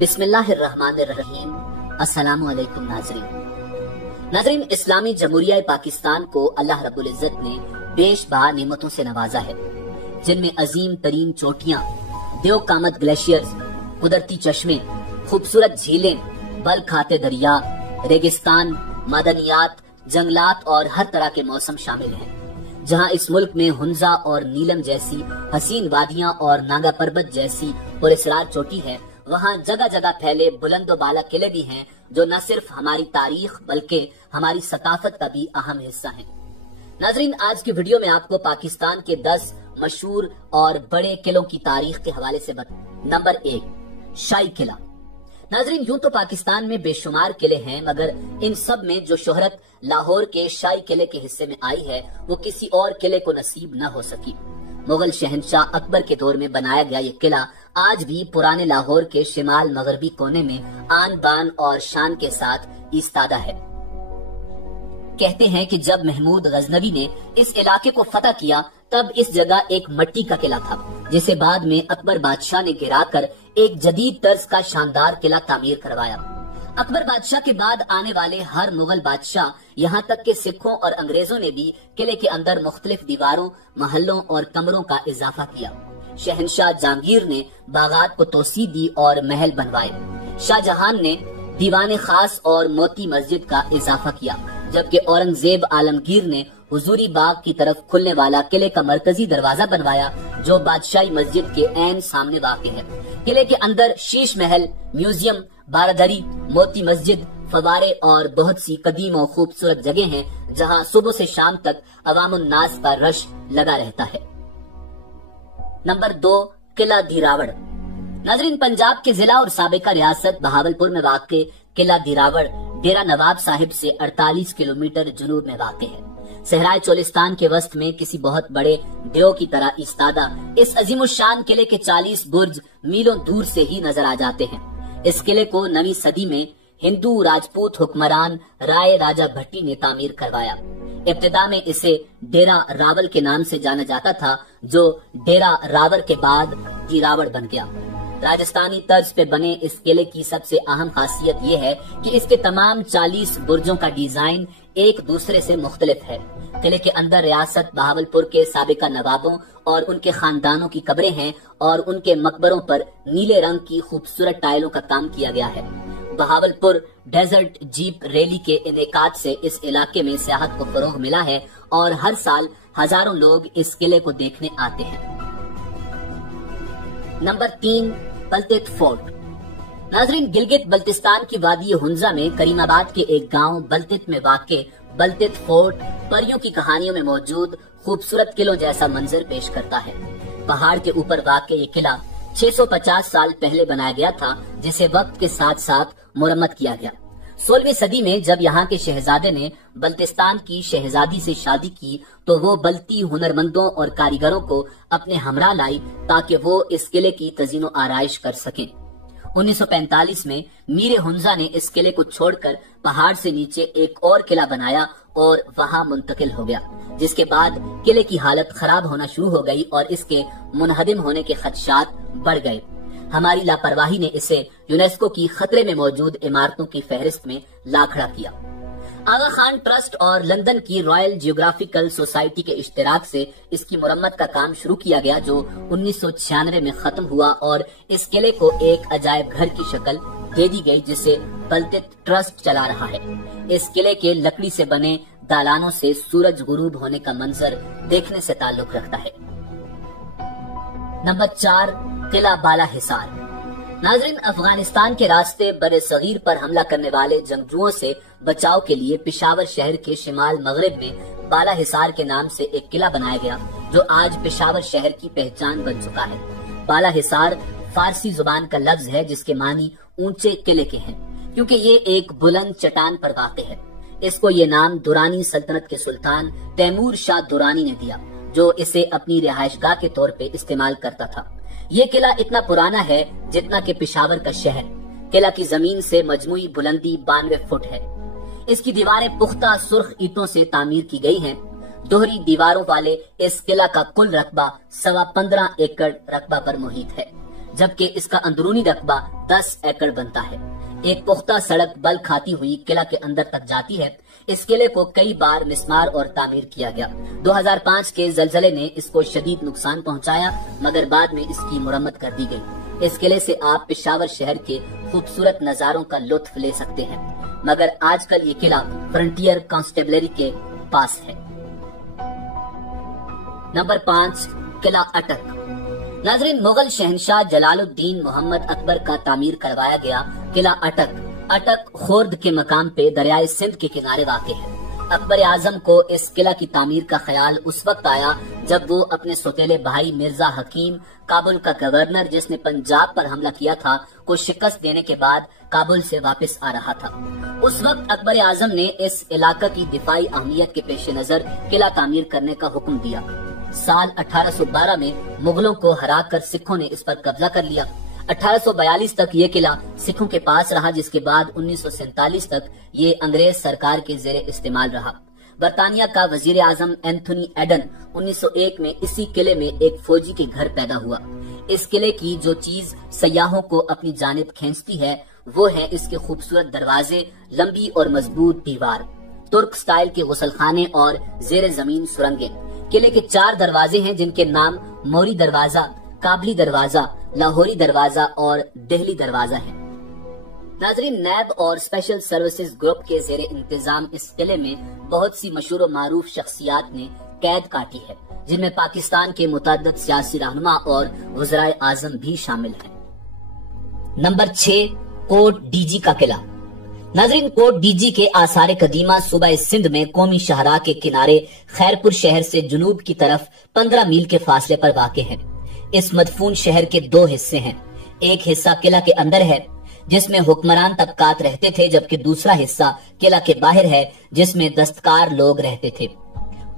بسم اللہ الرحمن الرحیم۔ السلام علیکم ناظرین، اسلامی جمہوریہ پاکستان کو اللہ رب العزت نے بیش بہا نعمتوں سے نوازا ہے، جن میں عظیم ترین چوٹیاں، دیو کامت گلیشیئرز، قدرتی چشمے، خوبصورت جھیلیں، بل کھاتے دریا، ریگستان، معدنیات، جنگلات اور ہر طرح کے موسم شامل ہیں۔ جہاں اس ملک میں ہنزا اور نیلم جیسی حسین وادیاں اور ناگا پربت جیسی پراسرار چوٹی ہے، وہاں جگہ جگہ پھیلے بلند و بالا قلعے بھی ہیں جو نہ صرف ہماری تاریخ بلکہ ہماری ثقافت کا بھی اہم حصہ ہیں۔ ناظرین، آج کی ویڈیو میں آپ کو پاکستان کے 10 مشہور اور بڑے قلعوں کی تاریخ کے حوالے سے نمبر 1، شاہی قلعہ۔ ناظرین، یوں تو پاکستان میں بے شمار قلعے ہیں، مگر ان سب میں جو شہرت لاہور کے شاہی قلعے کے حصے میں آئی ہے وہ کسی اور قلعے کو نصیب نہ ہو سکی۔ مغل شہنشاہ اکبر کے دور میں بنایا گیا یہ قلعہ آج بھی پرانے لاہور کے شمال مغربی کونے میں آن بان اور شان کے ساتھ ایستادہ ہے۔ کہتے ہیں کہ جب محمود غزنوی نے اس علاقے کو فتح کیا تب اس جگہ ایک مٹی کا قلعہ تھا، جسے بعد میں اکبر بادشاہ نے گرا کر ایک جدید طرز کا شاندار قلعہ تعمیر کروایا۔ اکبر بادشاہ کے بعد آنے والے ہر مغل بادشاہ، یہاں تک کہ سکھوں اور انگریزوں نے بھی قلعے کے اندر مختلف دیواروں، محلوں اور کمروں کا اضافہ کیا۔ شہنشاہ جہانگیر نے باغات کو توسیع دی اور محل بنوائے۔ شاہ جہان نے دیوان خاص اور موتی مسجد کا اضافہ کیا، جبکہ اورنگزیب عالمگیر نے حضوری باغ کی طرف کھلنے والا قلعے کا مرکزی دروازہ بنوایا جو بادشاہی مسجد کے عین سامنے واقع ہے۔ قلعے کے اندر شیش محل، میوزیم، باردری، موتی مسجد، فوارے اور بہت سی قدیم و خوبصورت جگہ ہیں جہاں صبح سے شام تک عوام الناس کا رش لگا رہتا ہے۔ نمبر 2، قلعہ دھیراوڑ۔ ناظرین، پنجاب کے ضلع اور سابقہ ریاست بہاولپور میں واقع قلعہ دھیراوڑ ڈیرہ نواب صاحب سے 48 کلومیٹر جنوب میں واقع ہے۔ صحرائے چولستان کے وسط میں کسی بہت بڑے دیو کی طرح ایستادہ اس عظیم الشان قلعے کے 40 برج میلوں دور سے ہی نظر آ جاتے ہیں۔ اس قلعے کو 9ویں صدی میں ہندو راجپوت حکمران رائے راجہ بھٹی نے تعمیر کروایا۔ ابتدا میں اسے ڈیرہ راول کے نام سے جانا جاتا تھا، جو ڈیرہ راور کے بعد دھیراوڑ بن گیا۔ راجستھانی طرز پہ بنے اس قلعے کی سب سے اہم خاصیت یہ ہے کہ اس کے تمام 40 برجوں کا ڈیزائن ایک دوسرے سے مختلف ہے۔ قلعے کے اندر ریاست بہاولپور کے سابقہ نوابوں اور ان کے خاندانوں کی قبریں ہیں اور ان کے مقبروں پر نیلے رنگ کی خوبصورت ٹائلوں کا کام کیا گیا ہے۔ بہاولپور ڈیزرٹ جیپ ریلی کے انعقاد سے اس علاقے میں سیاحت کو فروغ ملا ہے اور ہر سال ہزاروں لوگ اس قلعے کو دیکھنے آتے ہیں۔ Number 3، Baltit fort. ناظرین، گلگت بلتستان کی وادی ہنزا میں کریم آباد کے ایک گاؤں بلتت میں واقع بلتیت فورٹ پریوں کی کہانیوں میں موجود خوبصورت قلعوں جیسا منظر پیش کرتا ہے۔ پہاڑ کے اوپر واقع یہ قلعہ 650 سال پہلے بنایا گیا تھا، جسے وقت کے ساتھ ساتھ مرمت کیا گیا۔ 16ویں صدی میں جب یہاں کے شہزادے نے بلتستان کی شہزادی سے شادی کی تو وہ بلتی ہنرمندوں اور کاریگروں کو اپنے ہمراہ لائی تاکہ وہ اس قلعے کی تزئین و آرائش کر سکیں۔ 1945 میں میر ہنزا نے اس قلعے کو چھوڑ کر پہاڑ سے نیچے ایک اور قلعہ بنایا اور وہاں منتقل ہو گیا، جس کے بعد قلعے کی حالت خراب ہونا شروع ہو گئی اور اس کے منہدم ہونے کے خدشات بڑھ گئے۔ ہماری لاپرواہی نے اسے یونیسکو کی خطرے میں موجود عمارتوں کی فہرست میں لا کھڑا کیا۔ آغا خان ٹرسٹ اور لندن کی رائل جیوگرافیکل سوسائٹی کے اشتراک سے اس کی مرمت کا کام شروع کیا گیا، جو 1996 میں ختم ہوا اور اس قلعے کو ایک عجائب گھر کی شکل دے دی گئی، جسے بلتت ٹرسٹ چلا رہا ہے۔ اس قلعے کے لکڑی سے بنے دالانوں سے سورج غروب ہونے کا منظر دیکھنے سے تعلق رکھتا ہے۔ نمبر 4، قلعہ بالا حصار۔ ناظرین، افغانستان کے راستے بر صغیر پر حملہ کرنے والے جنگجوؤں سے بچاؤ کے لیے پشاور شہر کے شمال مغرب میں بالا حصار کے نام سے ایک قلعہ بنایا گیا، جو آج پشاور شہر کی پہچان بن چکا ہے۔ بالا حصار فارسی زبان کا لفظ ہے جس کے معنی اونچے قلعے کے ہیں، کیونکہ یہ ایک بلند چٹان پر واقع ہے۔ اس کو یہ نام دورانی سلطنت کے سلطان تیمور شاہ دورانی نے دیا، جو اسے اپنی رہائش گاہ کے طور پہ استعمال کرتا تھا۔ یہ قلعہ اتنا پرانا ہے جتنا کہ پشاور کا شہر۔ قلعہ کی زمین سے مجموعی بلندی 92 فٹ ہے۔ اس کی دیواریں پختہ سرخ اینٹوں سے تعمیر کی گئی ہیں۔ دوہری دیواروں والے اس قلعہ کا کل رقبہ 15.25 ایکڑ رقبہ پر محیط ہے۔ जबकि इसका अंदरूनी रकबा 10 एकड़ बनता है। एक पुख्ता सड़क बल खाती हुई किला के अंदर तक जाती है। इस किले को कई बार मिस्मार और तामीर किया गया। 2005 के जलजले ने इसको शदीद नुकसान पहुंचाया, मगर बाद में इसकी मुरम्मत कर दी गई। इस किले से आप पेशावर शहर के खूबसूरत नजारों का लुत्फ ले सकते हैं, मगर आजकल ये किला फ्रंटियर कांस्टेबलरी के पास है। नंबर 5, किला अटक। नाजरीन, मुगल शहनशाह जलालुद्दीन मोहम्मद अकबर का तामीर करवाया गया किला अटक खोर्द के मकाम पे दरियाए सिंध के किनारे वाक़ है। अकबर आजम को इस किला की तामीर का ख्याल उस वक्त आया जब वो अपने सौतेले भाई मिर्जा हकीम, काबुल का गवर्नर जिसने पंजाब पर हमला किया था, को शिकस्त देने के बाद काबुल से वापस आ रहा था। उस वक्त अकबर आजम ने इस इलाका की दिफाई अहमियत के पेश नजर किला तामीर करने का हुक्म दिया। साल 1812 में मुगलों को हराकर सिखों ने इस पर कब्जा कर लिया। 1842 तक ये किला सिखों के पास रहा, जिसके बाद 1947 तक ये अंग्रेज सरकार के जेरे इस्तेमाल रहा। बरतानिया का वजीर आजम एंथोनी एडन 1901 में इसी किले में एक फौजी के घर पैदा हुआ। इस किले की जो चीज सयाहों को अपनी जानिब खींचती है वो है इसके खूबसूरत दरवाजे, लंबी और मजबूत दीवार, तुर्क स्टाइल के गुसलखाने और जेर जमीन सुरंगें। किले के 4 दरवाजे हैं जिनके नाम मोरी दरवाजा, काबली दरवाजा, लाहौरी दरवाजा और दिल्ली दरवाजा है। नाजरीन, नैब और स्पेशल सर्विसेज ग्रुप के जेरे इंतजाम इस किले में बहुत सी मशहूर और मारूफ शख्सियात ने कैद काटी है, जिनमें पाकिस्तान के मुतअद्दिद सियासी रहनुमा और वज़राए आजम भी शामिल हैं। नंबर 6, कोट डीजी का किला। नाजरीन, कोट डीजी के आसार कदीमा सूबा सिंध में कौमी शाहराह के किनारे खैरपुर शहर से जुनूब की तरफ 15 मील के फासले पर वाक़ है। इस मदफून शहर के 2 हिस्से हैं। एक हिस्सा किला के अंदर है जिसमें हुक्मरान तबकात रहते थे, जबकि दूसरा हिस्सा किला के बाहर है जिसमें दस्तकार लोग रहते थे।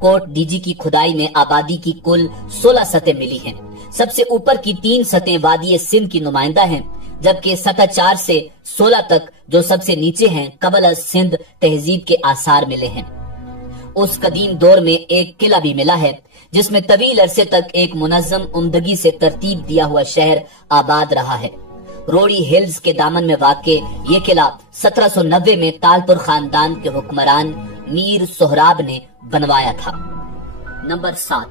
कोट डीजी की खुदाई में आबादी की कुल 16 सतह मिली हैं। सबसे ऊपर की 3 सतह वादी सिंध की नुमाइंदा हैं, जबकि सतह 4 से 16 तक जो सबसे नीचे हैं कबल सिंध तहजीब के आसार मिले हैं। उस कदीम दौर में एक किला भी मिला है जिसमें तवील अरसे तक एक मुनज़्ज़म उम्दगी से तरतीब दिया हुआ शहर आबाद रहा है। रोड़ी हिल्स के दामन में वाक़े ये किला 1790 में तालपुर खानदान के हुक्मरान मीर सोहराब ने बनवाया था। Number 7,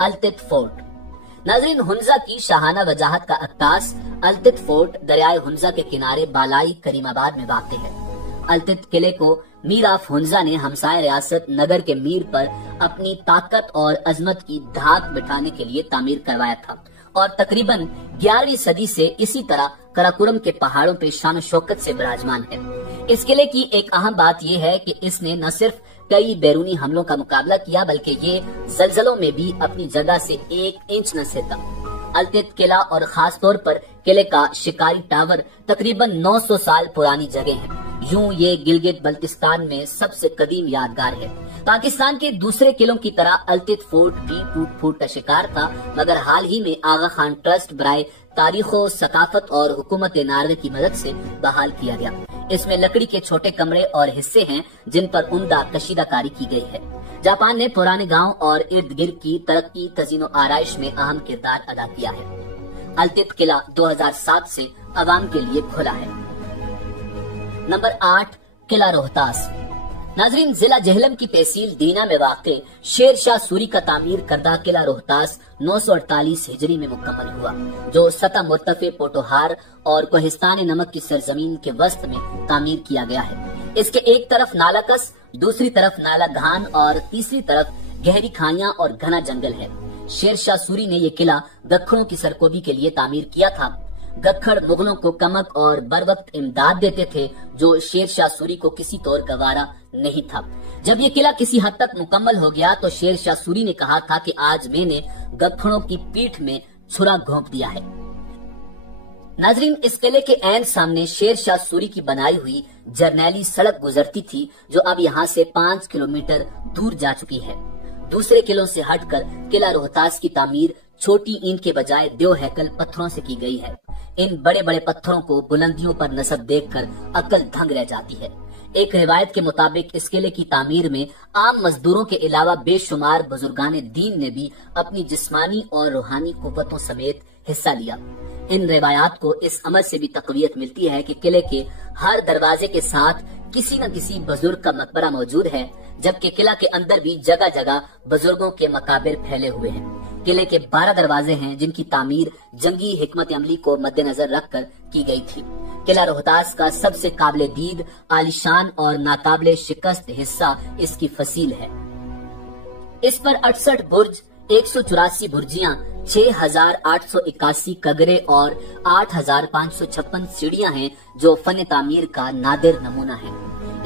Altit fort. नाज़रीन, हुंजा की शाहाना वजाहत का अक्तास अलतित फोर्ट दरियाए हुंजा के किनारे बालाई करीमाबाद में वाक़ है। अलतित किले को मीर ऑफ हुंजा ने हमसाय रियासत नगर के मीर पर अपनी ताकत और अजमत की धाक बिठाने के लिए तामीर करवाया था और तकरीबन 11वीं सदी से इसी तरह कराकुरम के पहाड़ों पे शान शौकत से विराजमान है। इस किले की एक अहम बात यह है कि इसने न सिर्फ कई बैरूनी हमलों का मुकाबला किया, बल्कि ये जलजलों में भी अपनी जगह से 1 इंच न सिरका। अलतित किला और खास तौर पर किले का शिकारी टावर तकरीबन 900 साल पुरानी जगह है। यूं ये गिलगित बल्तिस्तान में सबसे कदीम यादगार है। पाकिस्तान के दूसरे किलों की तरह अलतित फोर्ट भी टूट फूट का शिकार था, मगर हाल ही में आगा खान ट्रस्ट बराए तारीखो सकाफत और हुकूमत नार्वे की मदद से बहाल किया गया। इसमें लकड़ी के छोटे कमरे और हिस्से हैं जिन पर उम्दा कशीदाकारी की गई है। जापान ने पुराने गांव और इर्द गिर्द की तरक्की, तजीनो आराइश में अहम किरदार अदा किया है। अलतित किला 2007 से अवाम के लिए खुला है। नंबर 8, किला रोहतास। नाजरीन, जिला जहलम की तहसील दीना में वाक़ शेर शाह सूरी का तामीर करदा किला रोहतास 948 हिजरी में मुकम्मल हुआ, जो सतह मुर्तफे पोटोहार और कोहिस्तान नमक की सरजमीन के वस्त में तामीर किया गया है। इसके एक तरफ नाला कस, दूसरी तरफ नाला घान और तीसरी तरफ गहरी खाइयां और घना जंगल है। शेर शाह सूरी ने यह किला गखड़ों की सरकोबी के लिए तामीर किया था। गखड़ मुगलों को कमक और बर वक्त इमदाद देते थे, जो शेर शाह सूरी को किसी तौर गवारा नहीं था। जब ये किला किसी हद तक मुकम्मल हो गया तो शेर शाह सूरी ने कहा था कि आज मैंने गखड़ों की पीठ में छुरा घोंप दिया है। नाजरीन, इस किले के ऐन सामने शेर शाह सूरी की बनाई हुई जरनैली सड़क गुजरती थी, जो अब यहाँ से 5 किलोमीटर दूर जा चुकी है। दूसरे किलों से हटकर किला रोहतास की तामीर छोटी ईंट के बजाय देव हैकल पत्थरों से की गई है। इन बड़े बड़े पत्थरों को बुलंदियों पर नस्ब देखकर अकल दंग रह जाती है। एक रिवायत के मुताबिक इस किले की तामीर में आम मजदूरों के अलावा बेशुमार बुजुर्गाने दीन ने भी अपनी जिस्मानी और रूहानी कुव्वतों समेत हिस्सा लिया। इन रिवायात को इस अमल से भी तकवीयत मिलती है कि किले के हर दरवाजे के साथ किसी न किसी बुजुर्ग का मकबरा मौजूद है, जबकि किला के अंदर भी जगह जगह बुजुर्गों के मकाबिर फैले हुए हैं। किले के 12 दरवाजे हैं जिनकी तामीर जंगी हिकमत अमली को मद्देनजर रखकर की गई थी। किला रोहतास का सबसे काबिल दीद, आलिशान और नाकाबिल शिकस्त हिस्सा इसकी फसील है। इस पर 68 बुर्ज, 184 बुर्जियां, 6,881 कगरे और 8,556 सीढ़ियां हैं, जो फन तामीर का नादिर नमूना है।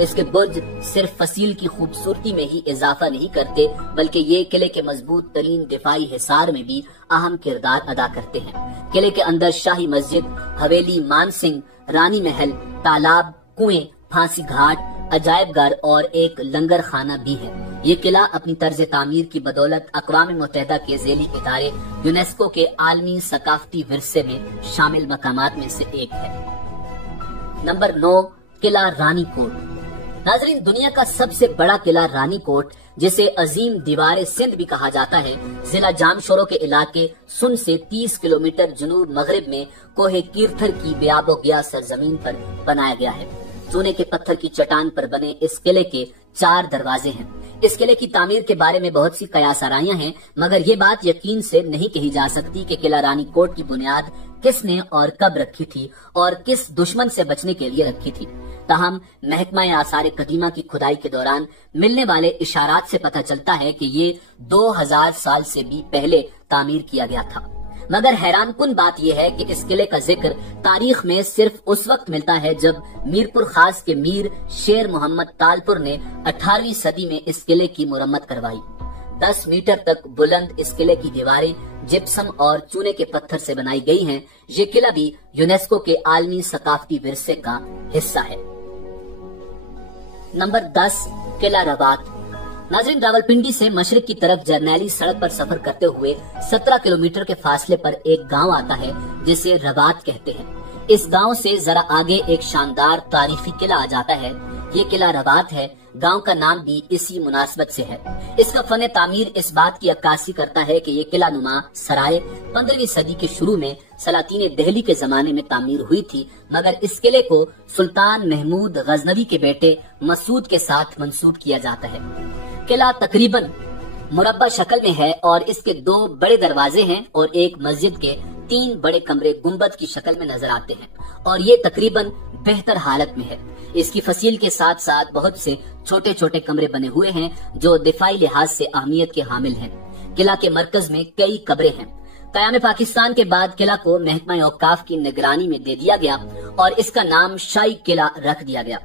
इसके बुर्ज सिर्फ फसील की खूबसूरती में ही इजाफा नहीं करते, बल्कि ये किले के मजबूत तरीन दिफाई हिसार में भी अहम किरदार अदा करते हैं। किले के अंदर शाही मस्जिद, हवेली, मानसिंह, रानी महल, तालाब, कुएं, फांसी घाट, अजायब घर और एक लंगर खाना भी है। ये किला अपनी तर्ज तामीर की बदौलत अक़वाम मुत्तहिदा के ज़ेली इदारे यूनेस्को के आलमी सकाफती विरसे में शामिल मकामात में से एक है। नंबर 9, किला रानी कोट। नाज़रीन, दुनिया का सबसे बड़ा किला रानी कोट, जिसे अजीम दीवार सिंध भी कहा जाता है, जिला जामशोरो के इलाके सुन से 30 किलोमीटर जनूब मगरिब में कोहे कीर्थर की बेआबो गिया सरजमीन पर बनाया गया है। चूने के पत्थर की चट्टान पर बने इस किले के 4 दरवाजे हैं। इस किले की तामीर के बारे में बहुत सी कयासाराइयां हैं, मगर ये बात यकीन से नहीं कही जा सकती कि किला रानी कोट की बुनियाद किसने और कब रखी थी और किस दुश्मन से बचने के लिए रखी थी। ताहम महकमा आसार कदीमा की खुदाई के दौरान मिलने वाले इशारात से पता चलता है कि ये 2000 साल से भी पहले तामीर किया गया था। मगर हैरानकुन बात यह है कि इस किले का जिक्र तारीख में सिर्फ उस वक्त मिलता है जब मीरपुर खास के मीर शेर मोहम्मद तालपुर ने 18वीं सदी में इस किले की मुरम्मत करवाई। 10 मीटर तक बुलंद इस किले की दीवारें जिप्सम और चूने के पत्थर से बनाई गई हैं। ये किला भी यूनेस्को के आलमी सकाफती विरसे का हिस्सा है। नंबर 10, किला रबात। नाज़रीन, रावलपिंडी से मशरिक की तरफ जरनैली सड़क पर सफर करते हुए 17 किलोमीटर के फासले पर एक गांव आता है जिसे रबात कहते हैं। इस गांव से जरा आगे एक शानदार तारीखी किला आ जाता है। ये किला रबात है। गांव का नाम भी इसी मुनासबत से है। इसका फन तामीर इस बात की अक्कासी करता है कि ये किला नुमा सराय 15वीं सदी के शुरू में सलातीन दहली के जमाने में तामीर हुई थी, मगर इस किले को सुल्तान महमूद गजनवी के बेटे मसूद के साथ मंसूब किया जाता है। किला तकरीबन मुरब्बा शक्ल में है और इसके 2 बड़े दरवाजे हैं और एक मस्जिद के 3 बड़े कमरे गुंबद की शक्ल में नजर आते हैं और ये तकरीबन बेहतर हालत में है। इसकी फसील के साथ साथ बहुत से छोटे छोटे कमरे बने हुए हैं जो दिफाई लिहाज से अहमियत के हामिल हैं। किला के मरकज में कई कब्रें हैं। क़याम पाकिस्तान के बाद किला को महकमा औकाफ की निगरानी में दे दिया गया और इसका नाम शाही किला रख दिया गया,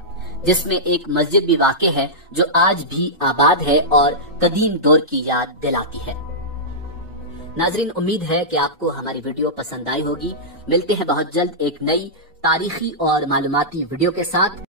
जिसमें एक मस्जिद भी वाक़ है जो आज भी आबाद है और कदीम दौर की याद दिलाती है। नाजरीन, उम्मीद है कि आपको हमारी वीडियो पसंद आई होगी। मिलते हैं बहुत जल्द एक नई तारीखी और मालूमाती वीडियो के साथ।